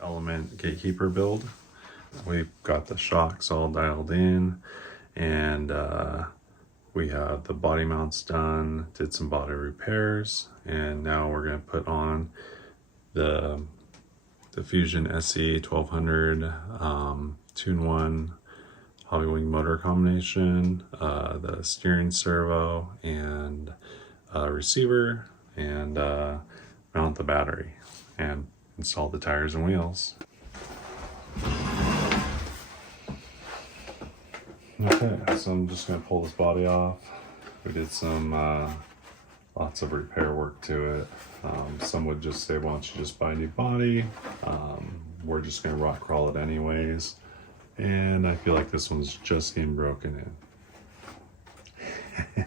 Element Gatekeeper build. We've got the shocks all dialed in, and we have the body mounts done, did some body repairs, and now we're going to put on the Fusion SE 1200 2-in-1 Hobbywing motor combination, the steering servo, and receiver, and mount the battery and install the tires and wheels. Okay, so I'm just going to pull this body off. We did some lots of repair work to it. Some would just say, why don't you just buy a new body? We're just going to rock crawl it anyways. And I feel like this one's just getting broken in.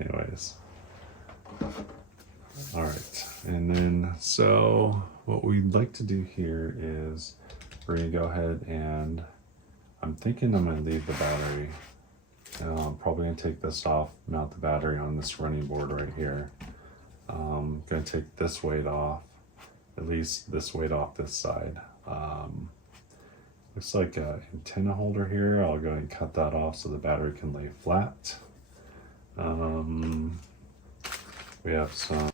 Anyways. All right, and then so what we'd like to do here is we're going to go ahead and I'm thinking I'm going to leave the battery. I'm probably going to take this off, mount the battery on this running board right here. I'm going to take this weight off, at least this weight off this side. Looks like an antenna holder here. I'll go ahead and cut that off so the battery can lay flat. We have some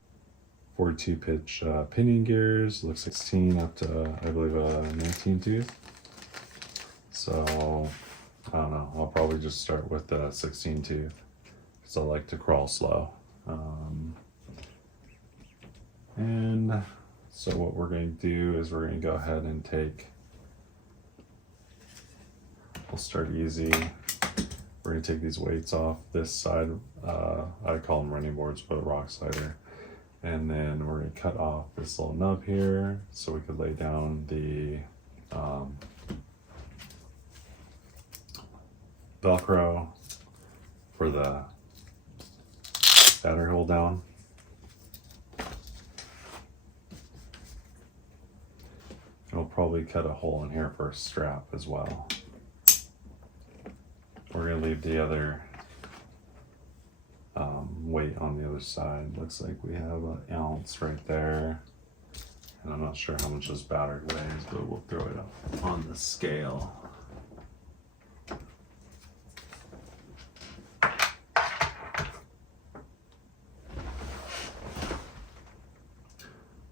42 pitch pinion gears, looks like 16 up to, I believe, a 19 tooth. So, I don't know, I'll probably just start with the 16 tooth because I like to crawl slow. And so what we're going to do is we're going to go ahead and take, we'll start easy. We're going to take these weights off this side. I call them running boards, but a rock slider. And then we're going to cut off this little nub here so we could lay down the Velcro for the battery hold down. And we'll probably cut a hole in here for a strap as well. We're going to leave the other weight on the other side. Looks like we have an ounce right there. And I'm not sure how much this battery weighs, but we'll throw it up on the scale.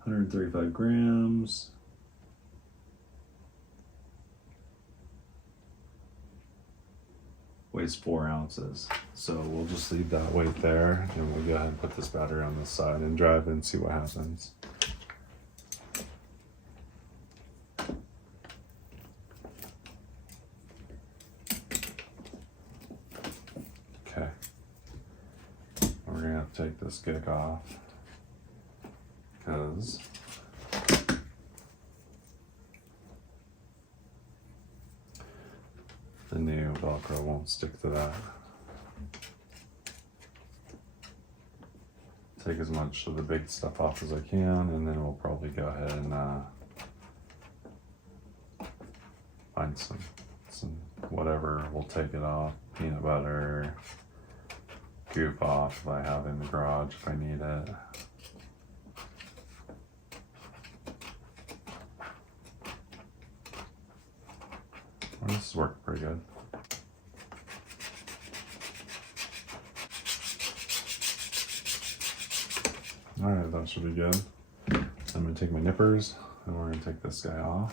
$135 grams. Weighs 4 ounces. So we'll just leave that weight there and we'll go ahead and put this battery on this side and drive and see what happens. Okay. We're gonna have to take this gig off because the new Velcro won't stick to that. Take as much of the big stuff off as I can, and then we'll probably go ahead and find some whatever. We'll take it off, peanut butter, goop off if I have in the garage if I need it. Well, this is working pretty good. Alright, that should be good. I'm going to take my nippers and we're going to take this guy off.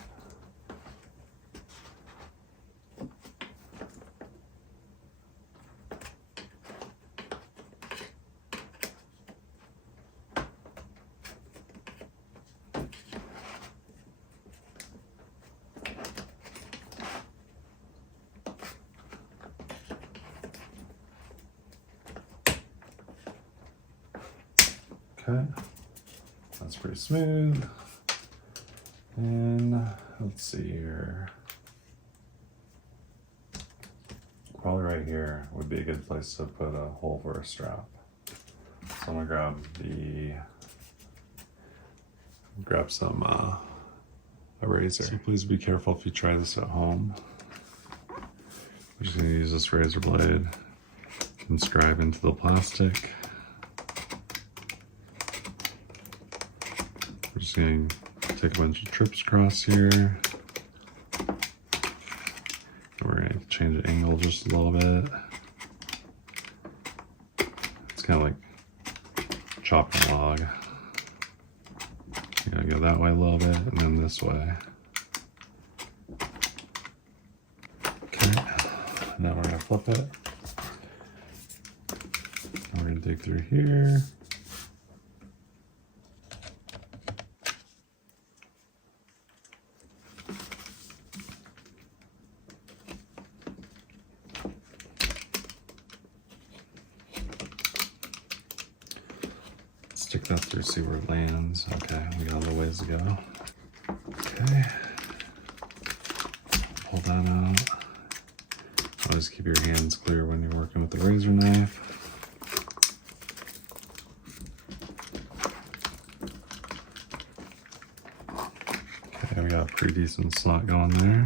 Okay, that's pretty smooth. And let's see here. Probably right here would be a good place to put a hole for a strap. So I'm gonna grab some a razor. So please be careful if you try this at home. We're just gonna use this razor blade and scribe into the plastic. We're just going to take a bunch of trips across here. We're going to change the angle just a little bit. It's kind of like chopping a log. You gotta go that way a little bit and then this way. Okay, now we're gonna flip it. Now we're gonna dig through here. Stick that through, see where it lands. Okay, we got a little ways to go. Okay, pull that out. Always keep your hands clear when you're working with the razor knife. Okay, we got a pretty decent slot going there.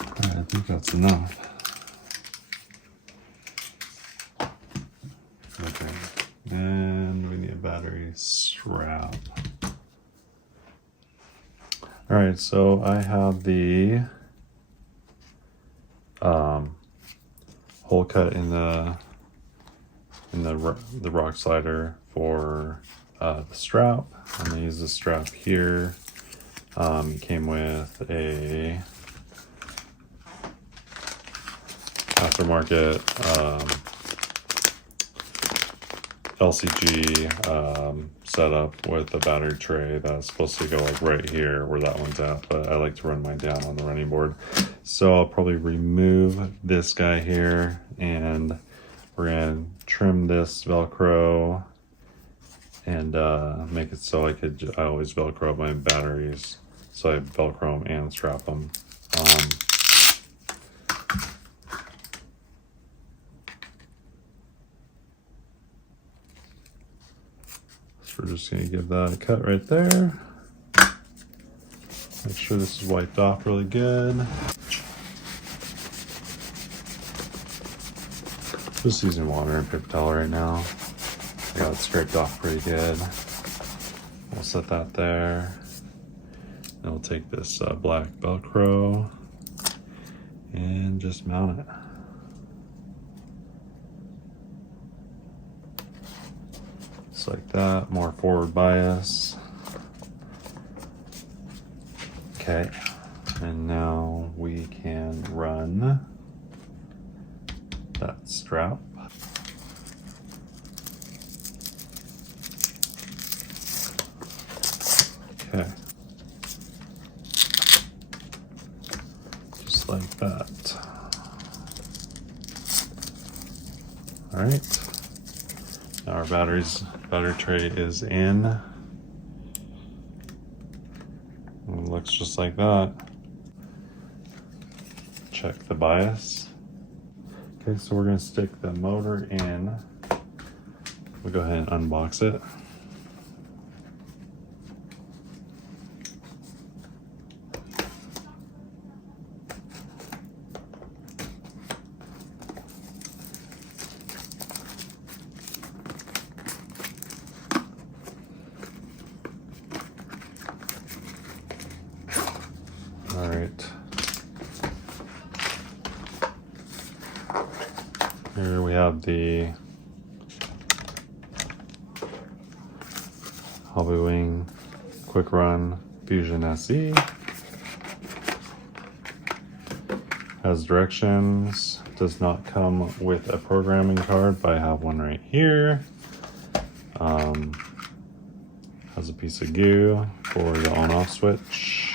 Alright, I think that's enough. Okay, and we need a battery strap. All right, so I have the hole cut in the rock slider for the strap. I'm gonna use the strap here. It came with a aftermarket LCG setup with a battery tray that's supposed to go like right here where that one's at, but I like to run mine down on the running board. So I'll probably remove this guy here and we're gonna trim this Velcro and make it so I always Velcro up my batteries, so I Velcro them and strap them. We're just going to give that a cut right there. Make sure this is wiped off really good. Just using water and paper towel right now. I got it scraped off pretty good. We'll set that there. Then we'll take this black Velcro and just mount it. Like that, more forward bias. Okay, and now we can run that strap. Okay, just like that. All right. Now our battery tray is in. It looks just like that. Check the bias. Okay, so we're gonna stick the motor in. We'll go ahead and unbox it. All right. Here we have the Hobbywing Quick Run Fusion SE. Has directions. Does not come with a programming card, but I have one right here. Has a piece of goo for the on-off switch.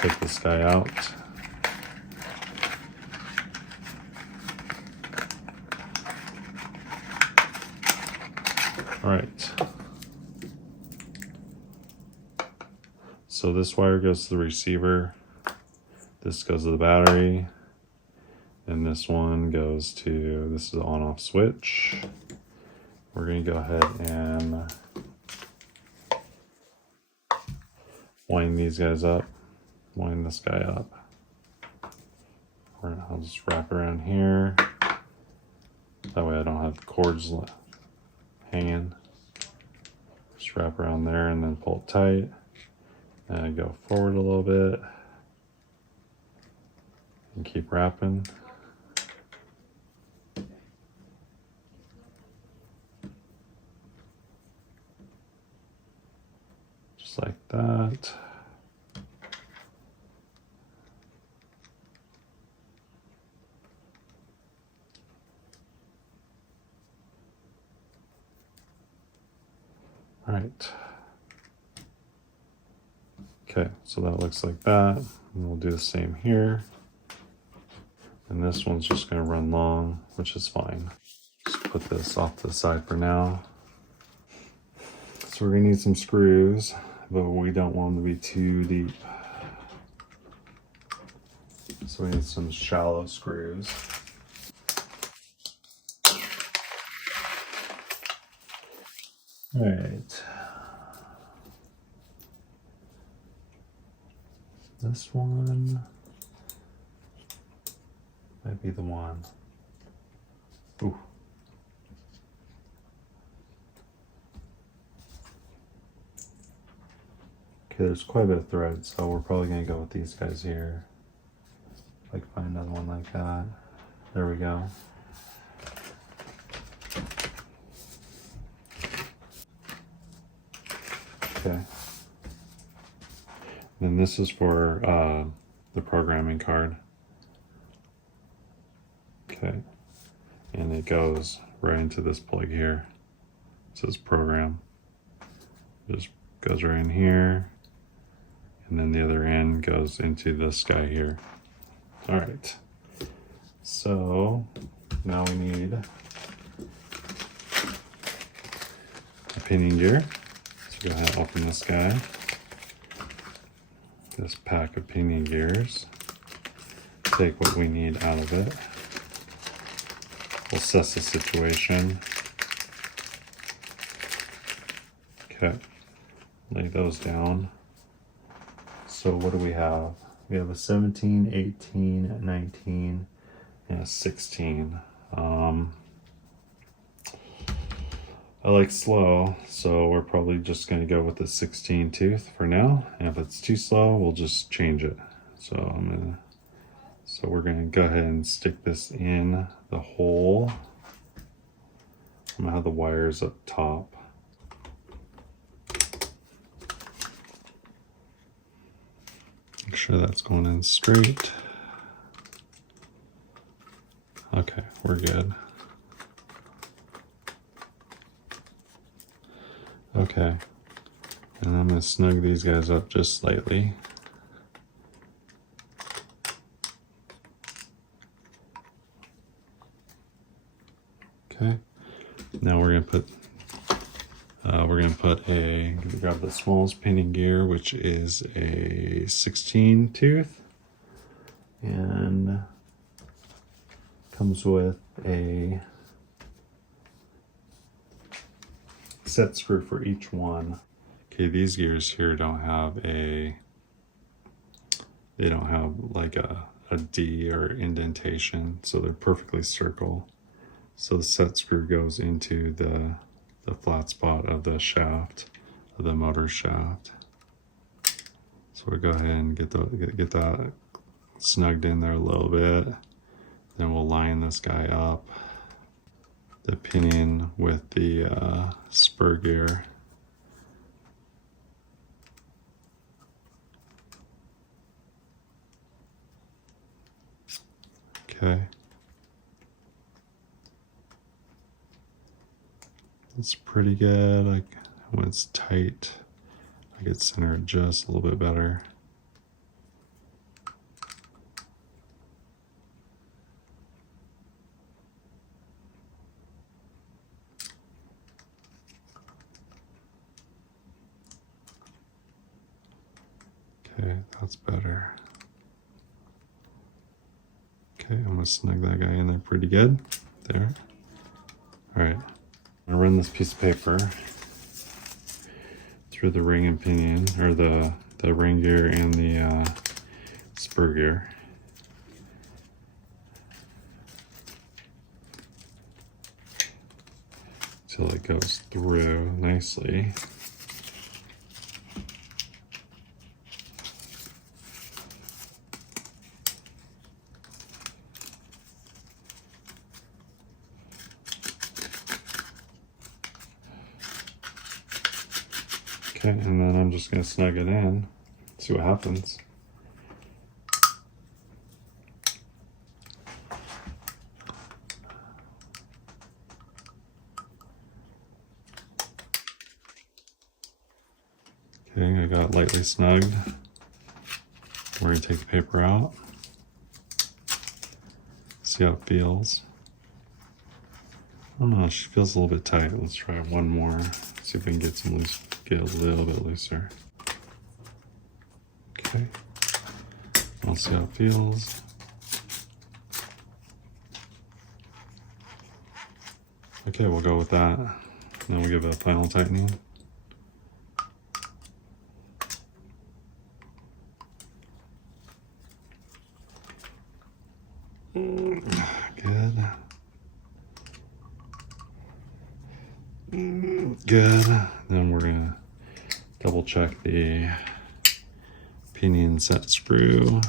Take this guy out. All right. So this wire goes to the receiver. This goes to the battery. And this one goes to, this is the on-off switch. We're gonna go ahead and wind these guys up. Wind this guy up. I'll just wrap around here. That way I don't have the cords hanging. Just wrap around there and then pull it tight. And go forward a little bit. And keep wrapping. Just like that. All right. Okay, so that looks like that. And we'll do the same here. And this one's just gonna run long, which is fine. Just put this off to the side for now. So we're gonna need some screws, but we don't want them to be too deep. So we need some shallow screws. All right. This one might be the one. Ooh. Okay, there's quite a bit of thread, so we're probably gonna go with these guys here. If I can find another one like that. There we go. Okay. Then this is for the programming card. Okay. And it goes right into this plug here. It says program. Just goes right in here. And then the other end goes into this guy here. All right. So now we need a pinion gear. So go ahead and open this guy. This pack of pinion gears. Take what we need out of it. We'll assess the situation. Okay, lay those down. So what do we have? We have a 17, 18, 19, and a 16. I like slow, so we're probably just going to go with the 16 tooth for now. And if it's too slow, we'll just change it. So we're going to go ahead and stick this in the hole. I'm going to have the wires up top. Make sure that's going in straight. Okay, we're good. Okay, and I'm going to snug these guys up just slightly. Okay, now we're going to put grab the smallest pinion gear, which is a 16 tooth, and comes with a set screw for each one. Okay, these gears here don't have like a D or indentation, so they're perfectly circle. So the set screw goes into the flat spot of the shaft, of the motor shaft. So we'll go ahead and get that snugged in there a little bit. Then we'll line this guy up, the pinion with the spur gear. Okay. It's pretty good. Like when it's tight, I could center it just a little bit better. Okay, that's better. Okay, I'm gonna snug that guy in there pretty good. There. All right, I'm gonna run this piece of paper through the ring and pinion, or the ring gear and the spur gear. Till it goes through nicely. Okay, and then I'm just going to snug it in, see what happens. Okay, I got it lightly snugged. We're going to take the paper out, see how it feels. I don't know, she feels a little bit tight. Let's try one more, see if we can get some loose, get a little bit looser. Okay, I'll see how it feels. Okay, we'll go with that. Then we'll give it a final tightening. Good. Good. Then we're gonna double check the pinion set screw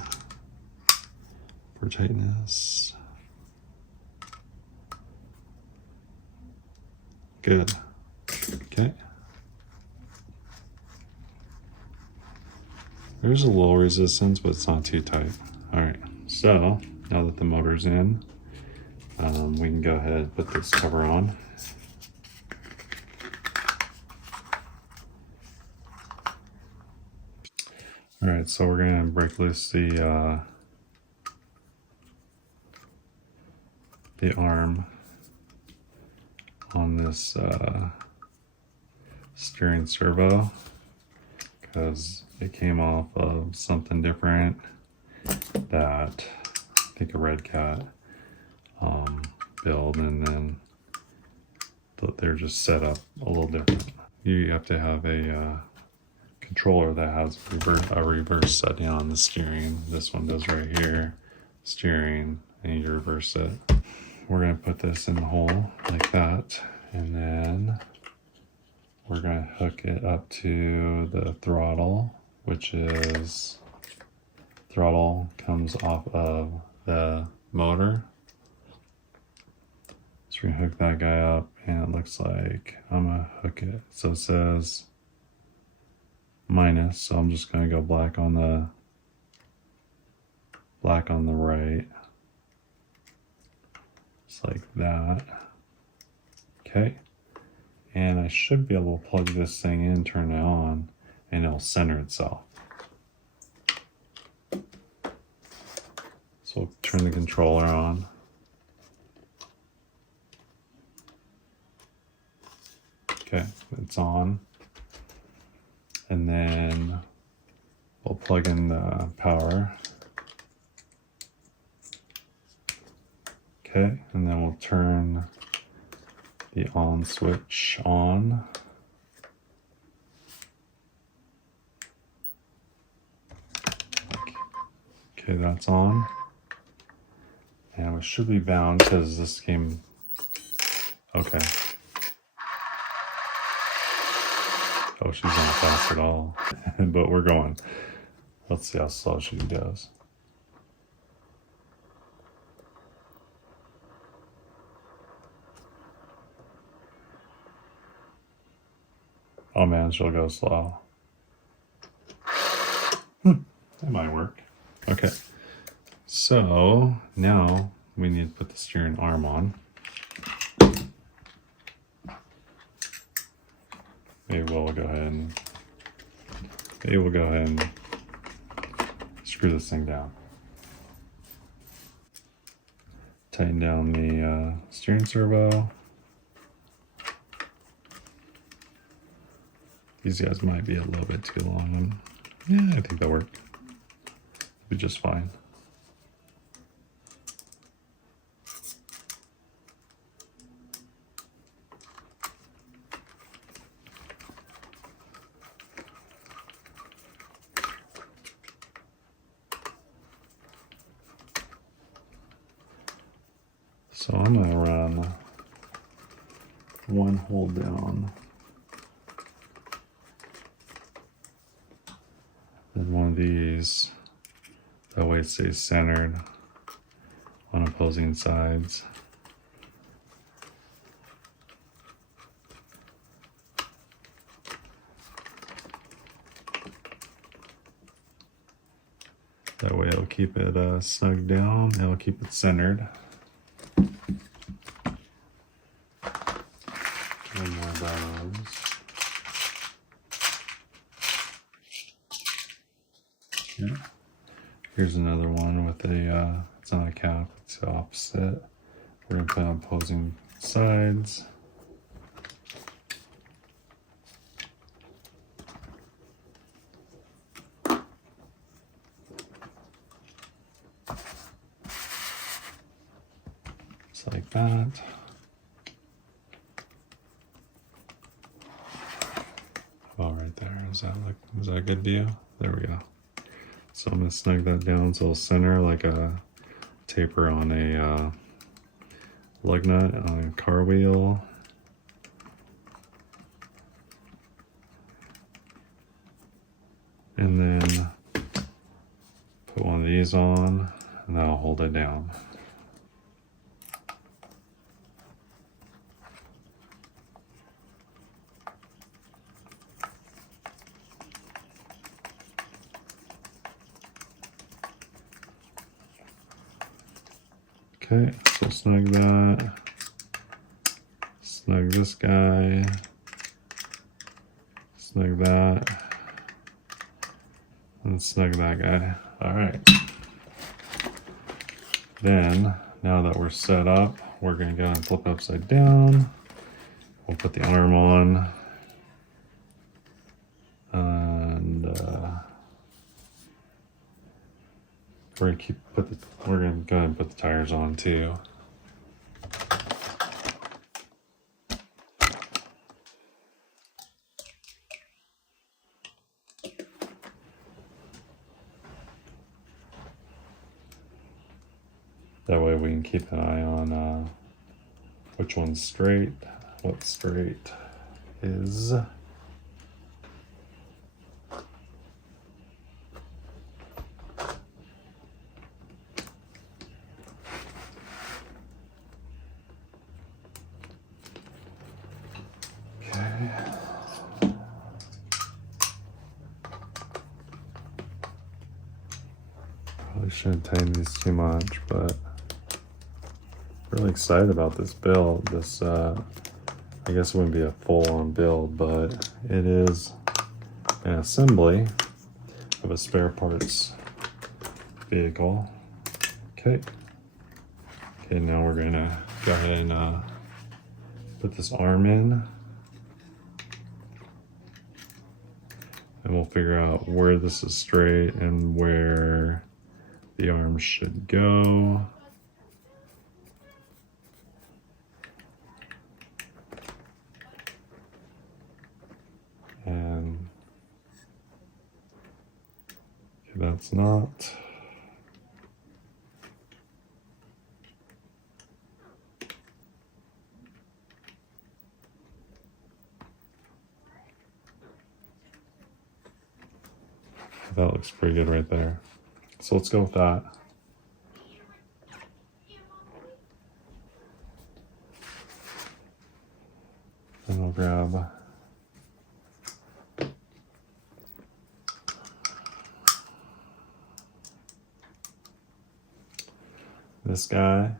for tightness. Good. Okay. There's a little resistance, but it's not too tight. All right, so now that the motor's in, we can go ahead and put this cover on. All right, so we're gonna break loose the arm on this steering servo because it came off of something different that I think a Red Cat build, and then they're just set up a little different. You have to have a controller that has a reverse setting on the steering. This one does right here, steering, and you reverse it. We're going to put this in the hole like that, and then we're going to hook it up to the throttle, which is, throttle comes off of the motor. So we're going to hook that guy up, and it looks like I'm going to hook it. So it says minus, so I'm just going to go black on the right. Just like that. Okay. And I should be able to plug this thing in, turn it on, and it'll center itself. So we'll turn the controller on. Okay, it's on. And then we'll plug in the power. Okay, and then we'll turn the on switch on. Okay, that's on. And it should be bound because this came, okay. Oh, she's not fast at all, but we're going. Let's see how slow she goes. Oh man, she'll go slow. That might work. Okay, so now we need to put the steering arm on. Maybe we'll go ahead and screw this thing down. Tighten down the steering servo. These guys might be a little bit too long. Yeah, I think they'll work. Be just fine. So I'm going to run one hole down, then one of these, that way it stays centered on opposing sides. That way it'll keep it snug down, it'll keep it centered. One more of those. Yeah. Here's another one with a, it's not a cap, it's the opposite. We're gonna put on opposing sides. Just like that. Oh, right there. Is that a good view? There we go. So I'm gonna snug that down so it'll center like a taper on a lug nut on a car wheel. And then put one of these on and that'll hold it down. Okay, so snug that, snug this guy, snug that, and snug that guy. All right. Then, now that we're set up, we're gonna go and flip it upside down. We'll put the arm on, and we're gonna go ahead and put the tires on too. That way we can keep an eye on which one's straight, what straight is. Probably shouldn't tighten these too much, but really excited about this build. This, I guess it wouldn't be a full-on build, but it is an assembly of a spare parts vehicle. Okay. Okay, now we're gonna go ahead and put this arm in. And we'll figure out where this is straight and where the arm should go. And okay, that's not. That looks pretty good right there. So let's go with that. And we'll grab this guy.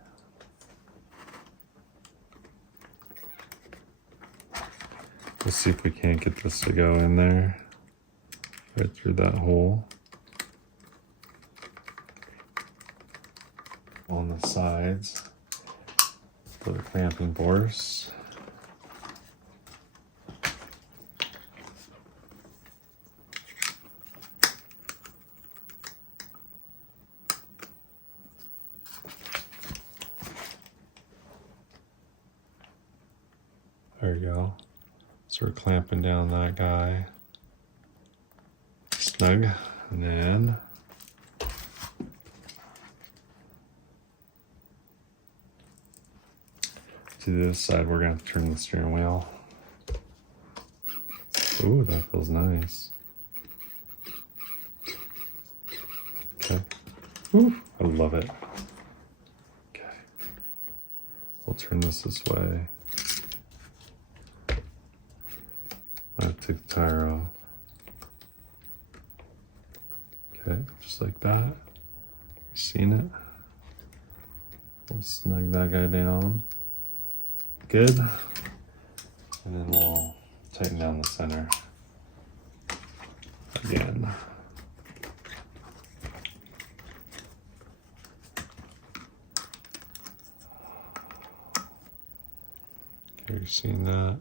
Let's see if we can't get this to go in there. Right through that hole. On the sides for the clamping force. There you go. So we're clamping down that guy. Snug, and then to this side we're going to turn the steering wheel. Ooh, that feels nice. Okay. Ooh, I love it. Okay. We'll turn this way. I'll take the tire off. Okay, just like that. Seen it? We'll snug that guy down. Good. And then we'll tighten down the center again. Okay, you're seeing that?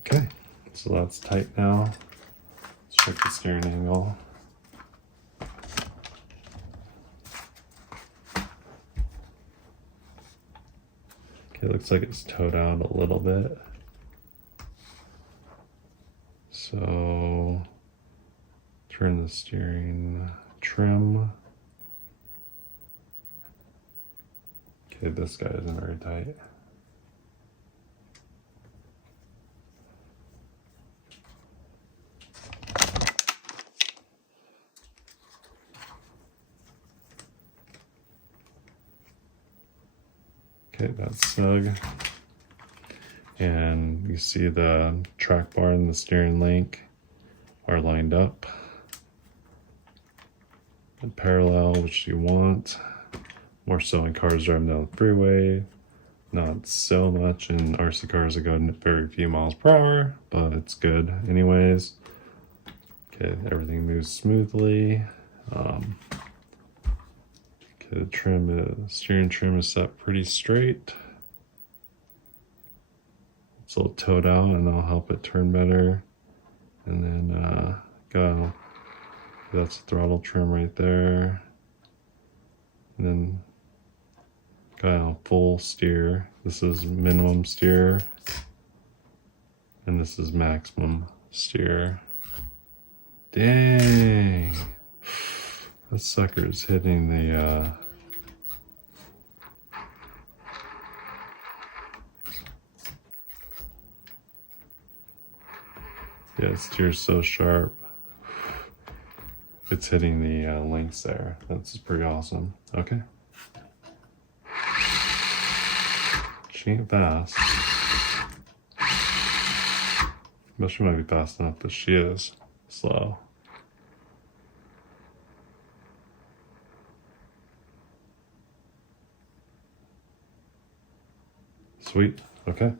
Okay, so that's tight now. Let's check the steering angle. Okay, looks like it's towed out a little bit. So turn the steering trim. Okay, this guy isn't very tight. Okay, that's snug. And you see the track bar and the steering link are lined up in parallel, which you want. More so in cars driving down the freeway. Not so much in RC cars that go very few miles per hour, but it's good anyways. Okay, everything moves smoothly. The steering trim is set pretty straight. It's a little towed out and that'll help it turn better. And then that's the throttle trim right there. And then got a full steer. This is minimum steer. And this is maximum steer. Dang! That sucker is hitting the yeah, it steers so sharp. It's hitting the links there. That's pretty awesome. Okay. She ain't fast. But she might be fast enough, but she is slow. Sweet. Okay.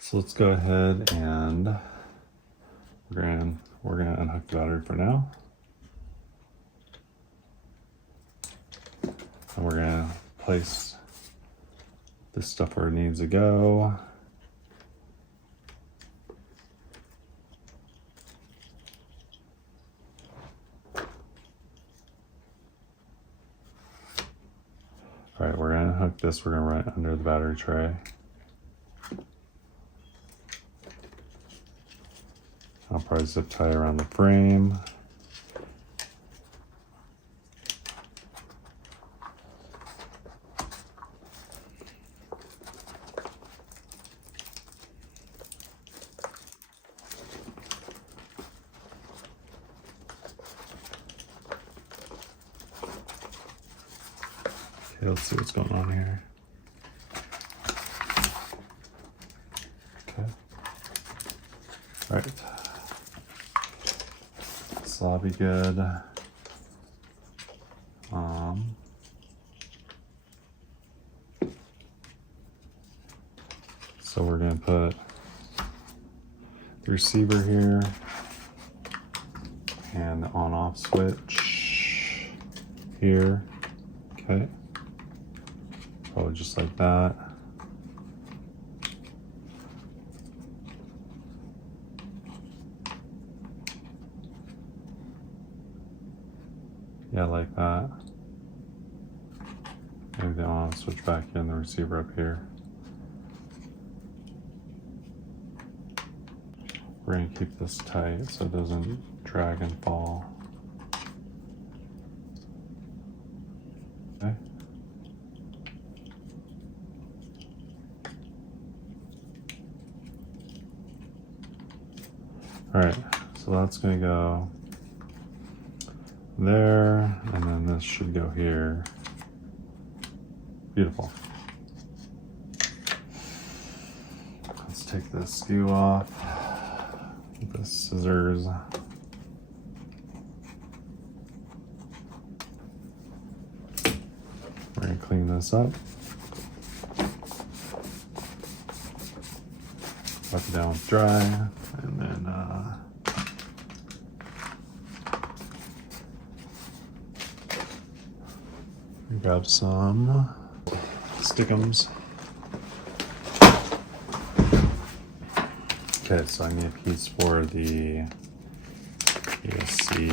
So let's go ahead and we're gonna unhook the battery for now. And we're gonna place this stuff where it needs to go. All right, we're gonna hook this, we're gonna run it under the battery tray. I'll probably zip tie around the frame. Okay, let's see what's going on here. Okay. All right. So that'll be good. So we're gonna put the receiver here and the on-off switch here. Okay. Probably just like that. Yeah, like that. Maybe the on switch back in, the receiver up here. We're gonna keep this tight so it doesn't drag and fall. Okay. All right, so that's gonna go there, and then this should go here. Beautiful. Let's take this skew off with the scissors. We're going to clean this up. Wipe it down with dry, and then grab some stickums. Okay, so I need a piece for the ESC.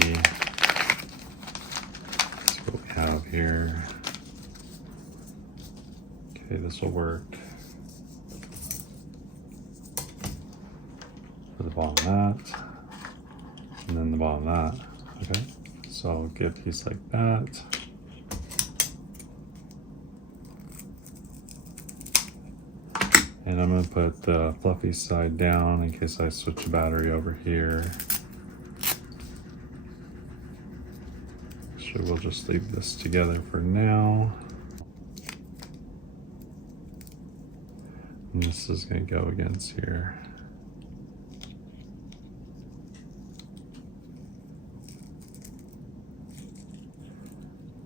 That's what we have here. Okay, this will work for the bottom of that, and then the bottom of that. Okay, so I'll get a piece like that. And I'm gonna put the fluffy side down in case I switch the battery over here. So we'll just leave this together for now. And this is gonna go against here.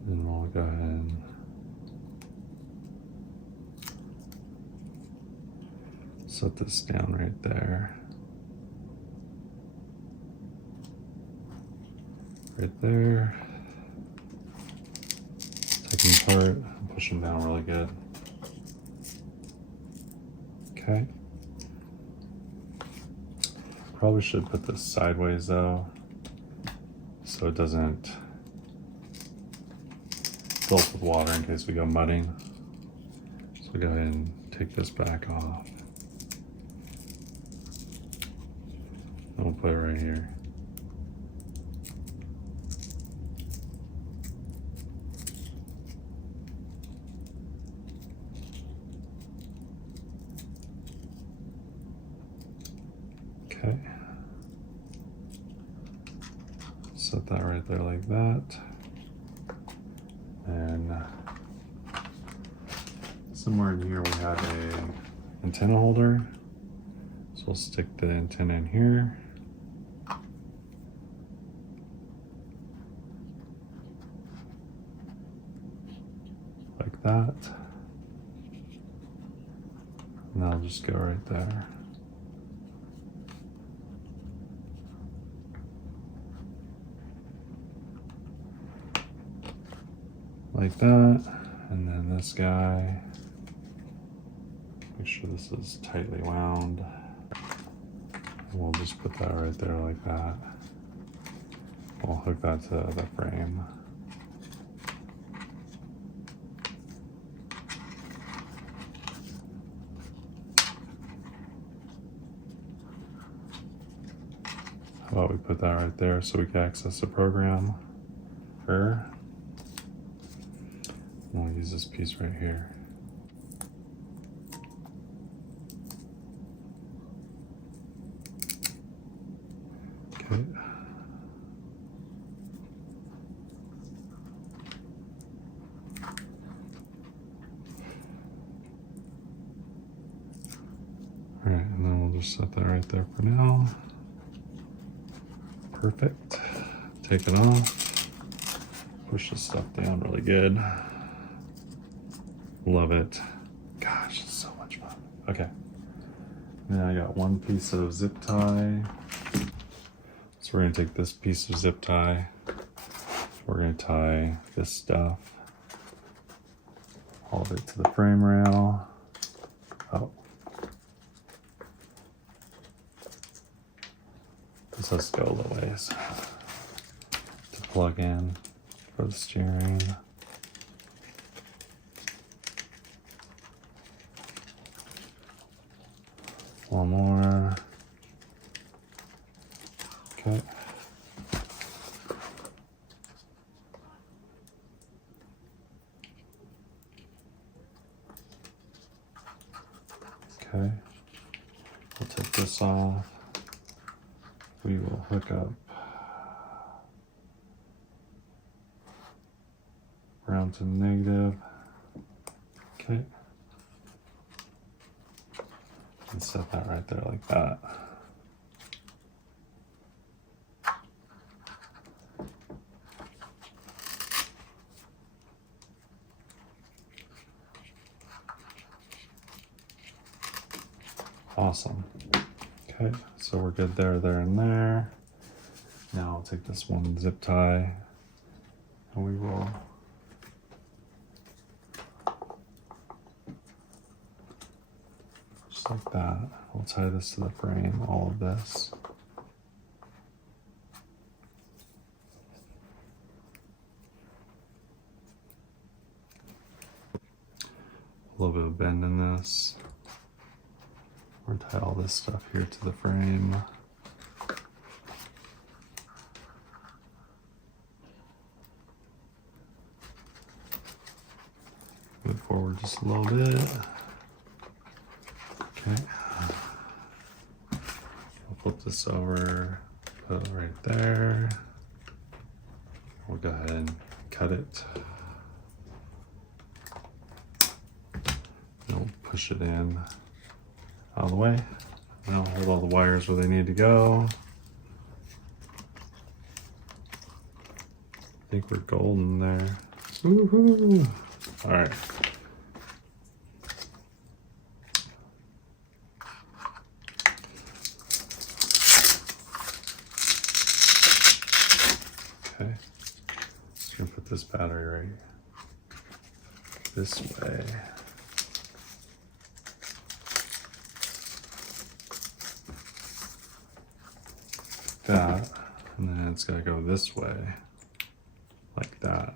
And we'll go ahead and set this down right there. Right there. Take them apart and push them down really good. Okay. Probably should put this sideways though, so it doesn't fill up with water in case we go mudding. So go ahead and take this back off. And we'll put it right here. Okay. Set that right there like that. And somewhere in here we have a antenna holder. So we'll stick the antenna in here. Like that. And that'll just go right there. Like that. And then this guy, make sure this is tightly wound. And we'll just put that right there like that. We'll hook that to the frame. How about we put that right there so we can access the program? We'll use this piece right here. Okay. All right, and then we'll just set that right there for now. Perfect. Take it off. Push this stuff down really good. Love it. Gosh, it's so much fun. Okay. Then I got one piece of zip tie. So we're gonna take this piece of zip tie. We're gonna tie this stuff, all of it to the frame rail. Oh. This has to go a little ways to plug in for the steering. One more. Okay. Okay. We'll take this off. We will hook up ground to negative. Okay. can set that right there like that. Awesome. Okay, so we're good there, and there. Now I'll take this one zip tie and we will just like that. We'll tie this to the frame, all of this. A little bit of bend in this. We're gonna tie all this stuff here to the frame. Move forward just a little bit. Okay. I'll flip this over, put it right there. We'll go ahead and cut it. We'll push it in out of the way. Now hold all the wires where they need to go. I think we're golden there. Woohoo! All right. Okay. Just gonna put this battery right this way. That, and then it's gotta go this way, like that.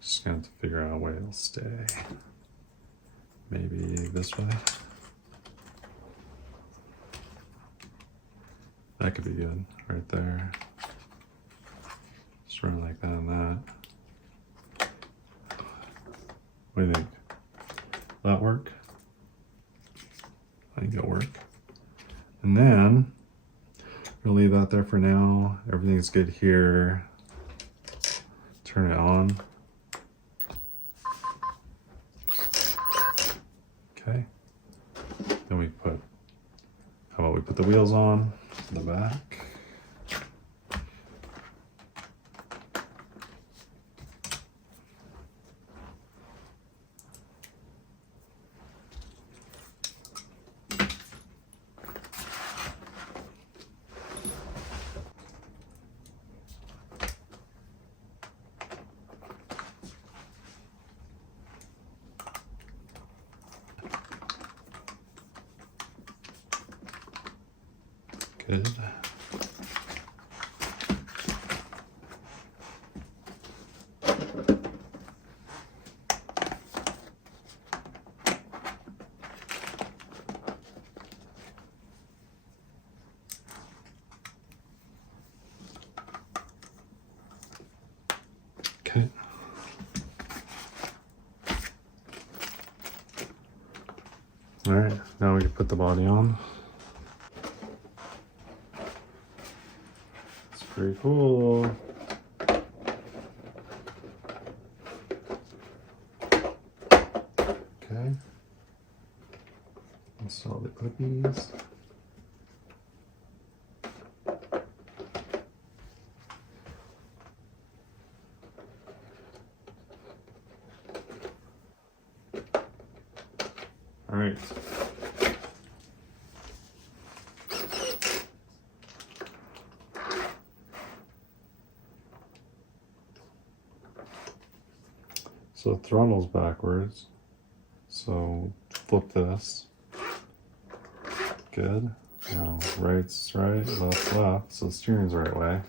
Just gonna have to figure out a way it'll stay. Maybe this way. That could be good, right there. Just run like that and that. What do you think? Will that work? I think it'll work. And then we'll leave that there for now. Everything's good here. Turn it on. Okay. Then we put, how about we put the wheels on the back. Good. Okay. All right, now we can put the body on. Pretty cool. Okay. Install the clippies. All right. So the throttle's backwards. So flip this. Good. Now right's right, left's left. So the steering's the right way.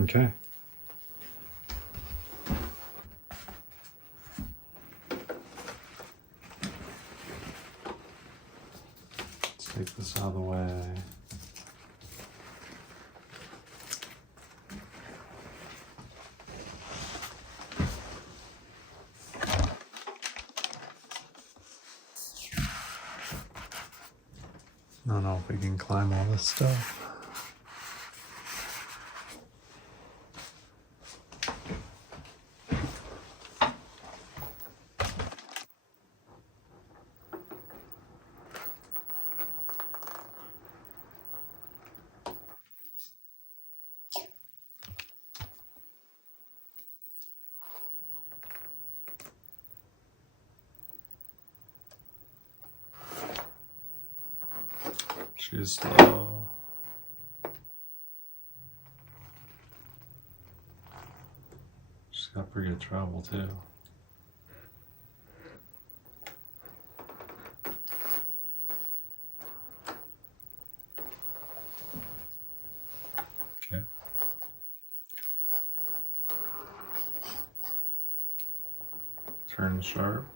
Okay. Let's take this out of the way. I don't know if we can climb all this stuff. She's slow. She's got pretty good travel too. Okay. Turn sharp.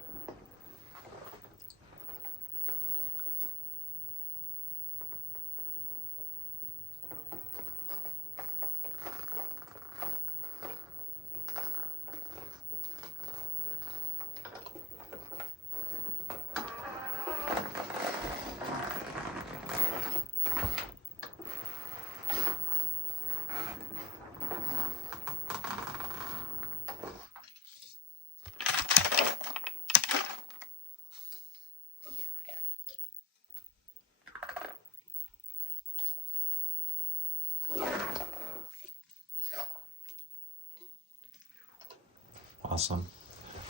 Awesome.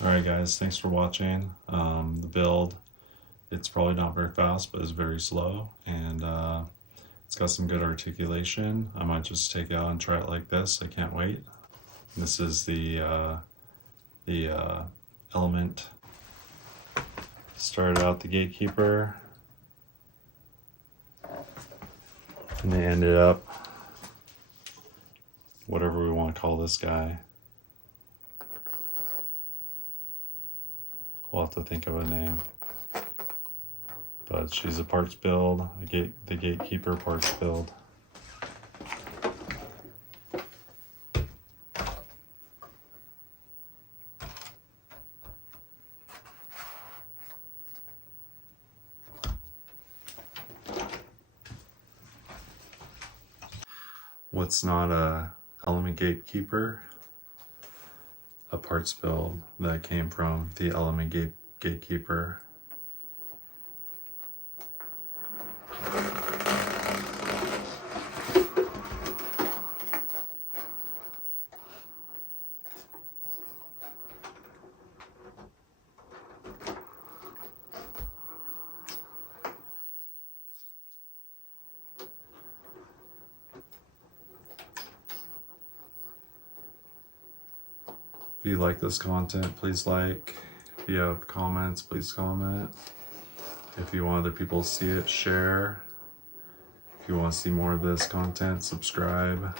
All right, guys, thanks for watching. The build, it's probably not very fast, but it's very slow, and it's got some good articulation. I might just take it out and try it like this. I can't wait. This is the Element. Started out the Gatekeeper, and they ended up whatever we want to call this guy. We'll have to think of a name. But she's a parts build, the Gatekeeper parts build. What's not a Element Gatekeeper? A parts build that came from the Element Gatekeeper. If you like this content, please like. If you have comments, please comment. If you want other people to see it, share. If you want to see more of this content, subscribe.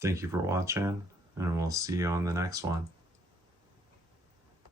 Thank you for watching, and we'll see you on the next one.